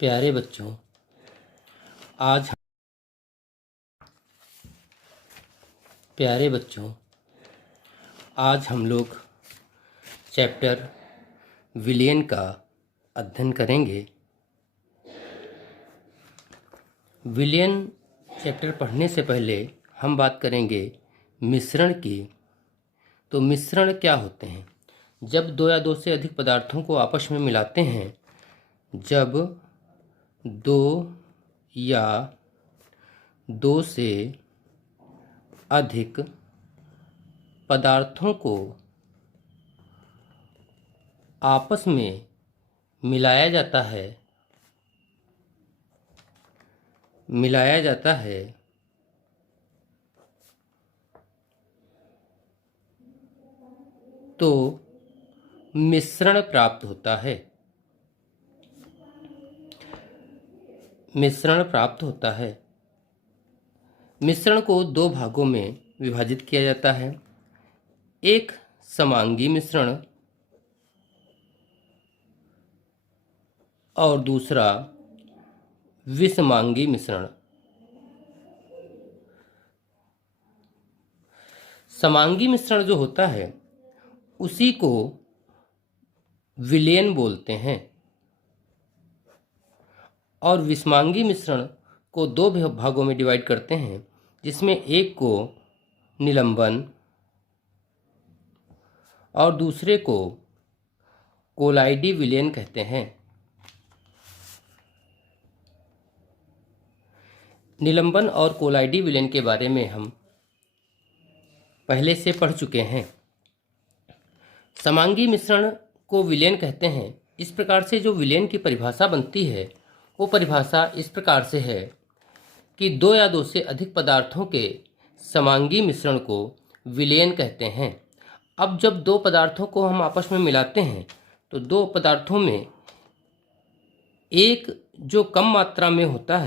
प्यारे बच्चों, आज प्यारे बच्चों आज हम लोग चैप्टर विलयन का अध्ययन करेंगे। विलयन चैप्टर पढ़ने से पहले हम बात करेंगे मिश्रण की। तो मिश्रण क्या होते हैं? जब दो या दो से अधिक पदार्थों को आपस में मिलाते हैं, जब दो या दो से अधिक पदार्थों को आपस में मिलाया जाता है तो मिश्रण प्राप्त होता है। मिश्रण को दो भागों में विभाजित किया जाता है। एक समांगी मिश्रण और दूसरा विषमांगी मिश्रण। समांगी मिश्रण जो होता है उसी को विलयन बोलते हैं और विषमांगी मिश्रण को दो भागों में डिवाइड करते हैं, जिसमें एक को निलंबन और दूसरे को कोलाइडी विलयन कहते हैं। निलंबन और कोलाइडी विलयन के बारे में हम पहले से पढ़ चुके हैं। समांगी मिश्रण को विलयन कहते हैं। इस प्रकार से जो विलयन की परिभाषा बनती है वो परिभाषा इस प्रकार से है कि दो या दो से अधिक पदार्थों के समांगी मिश्रण को विलयन कहते हैं। अब जब दो पदार्थों को हम आपस में मिलाते हैं तो दो पदार्थों में एक जो कम मात्रा में होता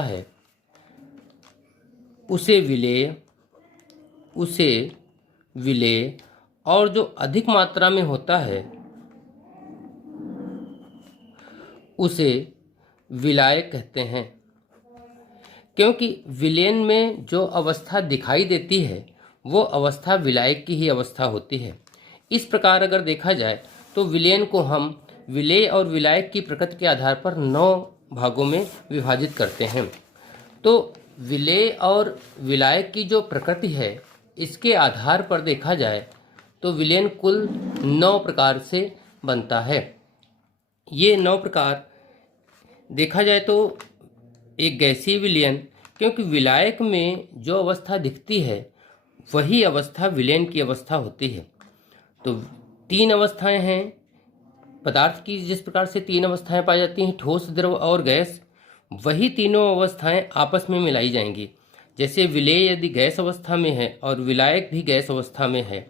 है उसे विलेय और जो अधिक मात्रा में होता है उसे विलायक कहते हैं। क्योंकि विलयन में जो अवस्था दिखाई देती है वो अवस्था विलायक की ही अवस्था होती है। इस प्रकार अगर देखा जाए तो विलयन को हम विलेय और विलायक की प्रकृति के आधार पर 9 भागों में विभाजित करते हैं। तो विलेय और विलायक की जो प्रकृति है इसके आधार पर देखा जाए तो विलयन कुल 9 प्रकार से बनता है। ये 9 प्रकार देखा जाए तो एक गैसीय विलयन, क्योंकि विलायक में जो अवस्था दिखती है वही अवस्था विलयन की अवस्था होती है। तो 3 अवस्थाएं हैं पदार्थ की। जिस प्रकार से 3 अवस्थाएं पाई जाती हैं, ठोस, द्रव और गैस, वही तीनों अवस्थाएं आपस में मिलाई जाएंगी। जैसे विलेय यदि गैस अवस्था में है और विलायक भी गैस अवस्था में है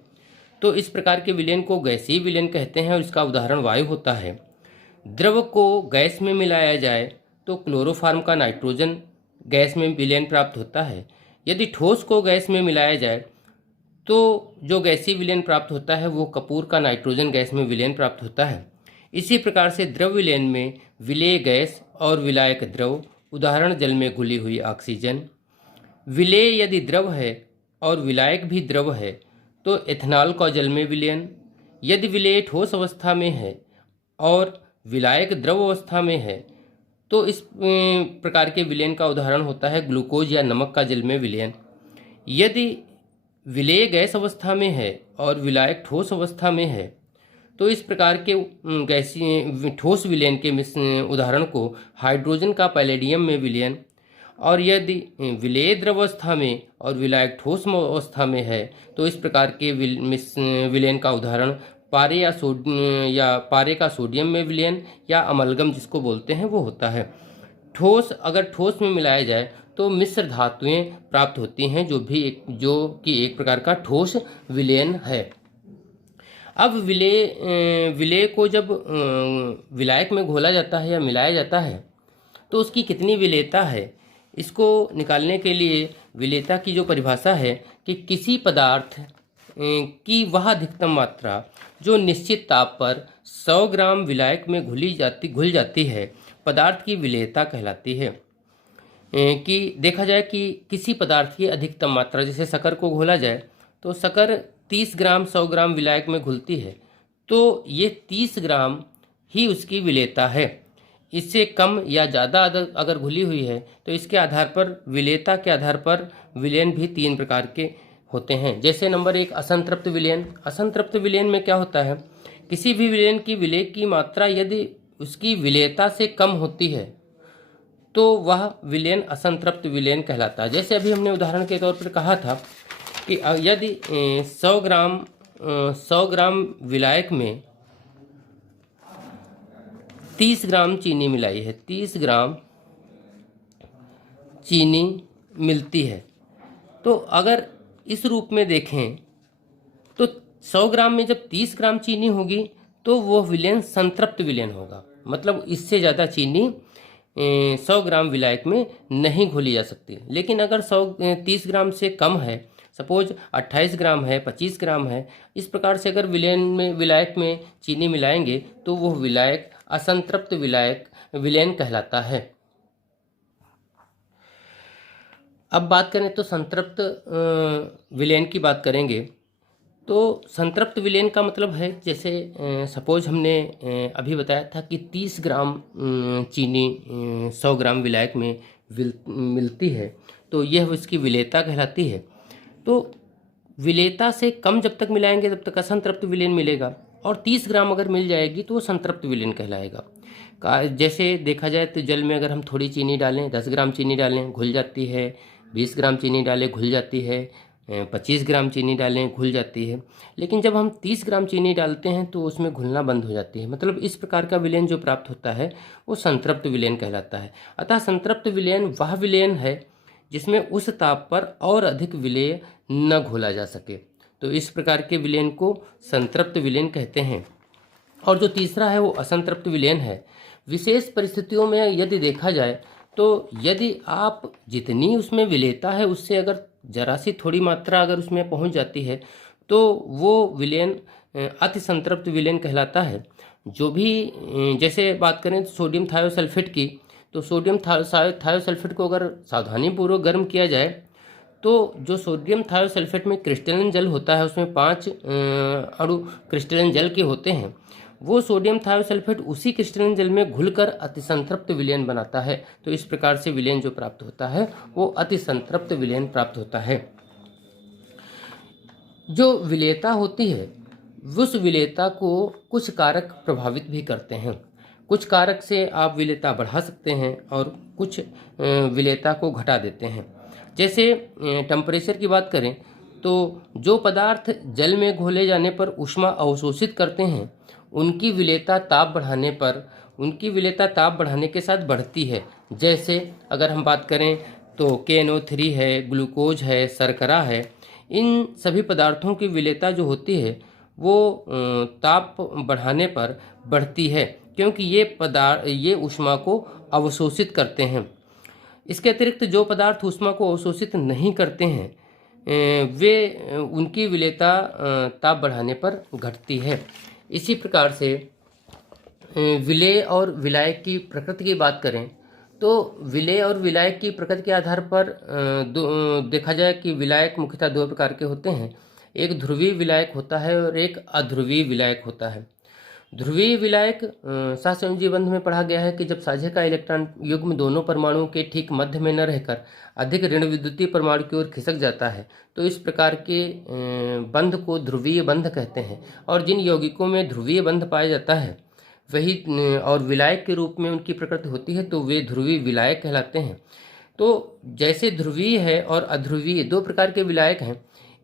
तो इस प्रकार के विलयन को गैसीय विलयन कहते हैं और इसका उदाहरण वायु होता है। द्रव को गैस में मिलाया जाए तो क्लोरोफार्म का नाइट्रोजन गैस में विलयन प्राप्त होता है। यदि ठोस को गैस में मिलाया जाए तो जो गैसीय विलयन प्राप्त होता है वो कपूर का नाइट्रोजन गैस में विलयन प्राप्त होता है। इसी प्रकार से द्रव विलयन में विलेय गैस और विलायक द्रव, उदाहरण जल में घुली हुई ऑक्सीजन। विलेय यदि द्रव है और विलायक भी द्रव है तो एथनॉल का जल में विलयन। यदि विलेय ठोस अवस्था में है और विलायक द्रव अवस्था में है तो इस प्रकार के विलयन का उदाहरण होता है ग्लूकोज या नमक का जल में विलयन। यदि विलेय गैस अवस्था में है और विलायक ठोस अवस्था में है तो इस प्रकार के गैसीय ठोस विलयन के उदाहरण को हाइड्रोजन का पैलेडियम में विलयन। और यदि विलेय द्रवावस्था में और विलायक ठोस अवस्था में है तो इस प्रकार के विलयन का उदाहरण पारे का सोडियम में विलयन या अमलगम जिसको बोलते हैं वो होता है। अगर ठोस में मिलाया जाए तो मिश्र धातुएं प्राप्त होती हैं, जो कि एक प्रकार का ठोस विलयन है। अब विलेय को जब विलायक में घोला जाता है या मिलाया जाता है तो उसकी कितनी विलेयता है, इसको निकालने के लिए विलेयता की जो परिभाषा है कि किसी पदार्थ की वह अधिकतम मात्रा जो निश्चित ताप पर 100 ग्राम विलायक में घुल जाती है पदार्थ की विलेयता कहलाती है। कि देखा जाए कि किसी पदार्थ की अधिकतम मात्रा, जैसे शक्कर को घोला जाए तो शक्कर 30 ग्राम 100 ग्राम विलायक में घुलती है, तो ये 30 ग्राम ही उसकी विलेयता है। इससे कम या ज़्यादा अगर घुली हुई है तो इसके आधार पर, विलेयता के आधार पर विलयन भी 3 प्रकार के होते हैं। जैसे नंबर 1 असंतृप्त विलयन। असंतृप्त विलयन में क्या होता है, किसी भी विलयन की विलेय की मात्रा यदि उसकी विलेयता से कम होती है तो वह विलयन असंतृप्त विलयन कहलाता है। जैसे अभी हमने उदाहरण के तौर पर कहा था कि यदि 100 ग्राम विलायक में 30 ग्राम चीनी मिलाई है, 30 ग्राम चीनी मिलती है, तो अगर इस रूप में देखें तो 100 ग्राम में जब 30 ग्राम चीनी होगी तो वो विलयन संतृप्त विलयन होगा। मतलब इससे ज़्यादा चीनी 100 ग्राम विलायक में नहीं घोली जा सकती। लेकिन अगर 30 ग्राम से कम है, सपोज 28 ग्राम है, 25 ग्राम है, इस प्रकार से अगर विलायक में चीनी मिलाएंगे तो वो विलायक असंतृप्त विलयन कहलाता है। अब बात करें तो संतृप्त विलयन की बात करेंगे। तो संतृप्त विलयन का मतलब है, जैसे सपोज हमने अभी बताया था कि 30 ग्राम चीनी 100 ग्राम विलायक में मिलती है, तो यह उसकी विलेयता कहलाती है। तो विलेयता से कम जब तक मिलाएंगे तब तक असंतृप्त विलयन मिलेगा, और 30 ग्राम अगर मिल जाएगी तो वो संतृप्त विलयन कहलाएगा। जैसे देखा जाए तो जल में अगर हम थोड़ी चीनी डालें, 10 ग्राम चीनी डालें, घुल जाती है, 20 ग्राम चीनी डालें, घुल जाती है, 25 ग्राम चीनी डालें, घुल जाती है। लेकिन जब हम 30 ग्राम चीनी डालते हैं तो उसमें घुलना बंद हो जाती है। मतलब इस प्रकार का विलयन जो प्राप्त होता है वो संतृप्त विलयन कहलाता है। अतः संतृप्त विलयन वह विलयन है जिसमें उस ताप पर और अधिक विलेय न घोला जा सके, तो इस प्रकार के विलयन को संतृप्त विलयन कहते हैं। और जो तीसरा है वो असंतृप्त विलयन है। विशेष परिस्थितियों में यदि देखा जाए तो यदि आप जितनी उसमें विलेयता है उससे अगर जरा सी थोड़ी मात्रा अगर उसमें पहुंच जाती है तो वो विलयन अति संतृप्त विलयन कहलाता है। जो भी जैसे बात करें तो सोडियम थायोसल्फेट की, तो सोडियम थायोसल्फेट को अगर सावधानीपूर्वक गर्म किया जाए तो जो सोडियम थायोसल्फेट में क्रिस्टलन जल होता है, उसमें 5 अणु क्रिस्टलन जल के होते हैं, वो सोडियम थायोसल्फेट उसी क्रिस्टलन जल में घुलकर अतिसंतृप्त विलयन बनाता है। तो इस प्रकार से विलयन जो प्राप्त होता है वो अतिसंतृप्त विलयन प्राप्त होता है। जो विलेयता होती है उस विलेयता को कुछ कारक प्रभावित भी करते हैं। कुछ कारक से आप विलेयता बढ़ा सकते हैं और कुछ विलेयता को घटा देते हैं। जैसे टेम्परेचर की बात करें तो जो पदार्थ जल में घोले जाने पर ऊष्मा अवशोषित करते हैं उनकी विलेयता ताप बढ़ाने के साथ बढ़ती है। जैसे अगर हम बात करें तो KNO3 है, ग्लूकोज है, शर्करा है, इन सभी पदार्थों की विलेयता जो होती है वो ताप बढ़ाने पर बढ़ती है, क्योंकि ये ऊष्मा को अवशोषित करते हैं। इसके अतिरिक्त जो पदार्थ ऊष्मा को अवशोषित नहीं करते हैं वे उनकी विलेयता ताप बढ़ाने पर घटती है। इसी प्रकार से विलेय और विलायक की प्रकृति की बात करें तो विलेय और विलायक की प्रकृति के आधार पर देखा जाए कि विलायक मुख्यतः 2 प्रकार के होते हैं। एक ध्रुवीय विलायक होता है और एक अध्रुवीय विलायक होता है। ध्रुवीय विलायक सहसंयोजी बंध में पढ़ा गया है कि जब साझे का इलेक्ट्रॉन युग्म दोनों परमाणुओं के ठीक मध्य में न रहकर अधिक ऋण विद्युतीय परमाणु की ओर खिसक जाता है तो इस प्रकार के बंध को ध्रुवीय बंध कहते हैं। और जिन यौगिकों में ध्रुवीय बंध पाया जाता है वही और विलायक के रूप में उनकी प्रकृति होती है तो वे ध्रुवीय विलायक कहलाते हैं। तो जैसे ध्रुवीय है और अध्रुवीय 2 प्रकार के विलायक हैं,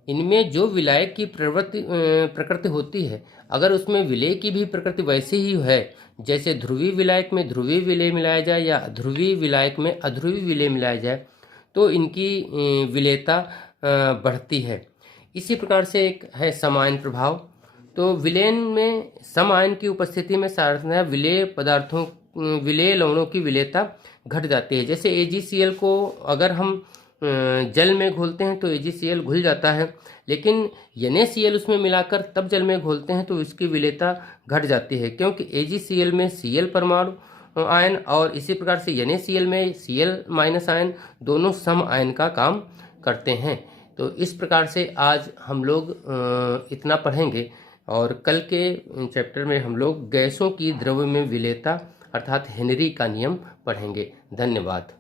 इनमें जो विलायक की प्रकृति होती है अगर उसमें विलेय की भी प्रकृति वैसी ही है, जैसे ध्रुवीय विलायक में ध्रुवीय विलेय मिलाया जाए या ध्रुवीय विलायक में अध्रुवीय विलेय मिलाया जाए तो इनकी विलेयता बढ़ती है। इसी प्रकार से एक है समायन प्रभाव। तो विलयन में सम आयन की उपस्थिति में साधारणतः विलेय लवणों की विलेयता घट जाती है। जैसे AgCl को अगर हम जल में घोलते हैं तो AgCl घुल जाता है, लेकिन NaCl उसमें मिलाकर तब जल में घोलते हैं तो इसकी विलेयता घट जाती है, क्योंकि AgCl में Cl परमाणु आयन और इसी प्रकार से NaCl में Cl- आयन दोनों सम आयन का काम करते हैं। तो इस प्रकार से आज हम लोग इतना पढ़ेंगे और कल के चैप्टर में हम लोग गैसों की द्रव्य में विलेयता अर्थात हेनरी का नियम पढ़ेंगे। धन्यवाद।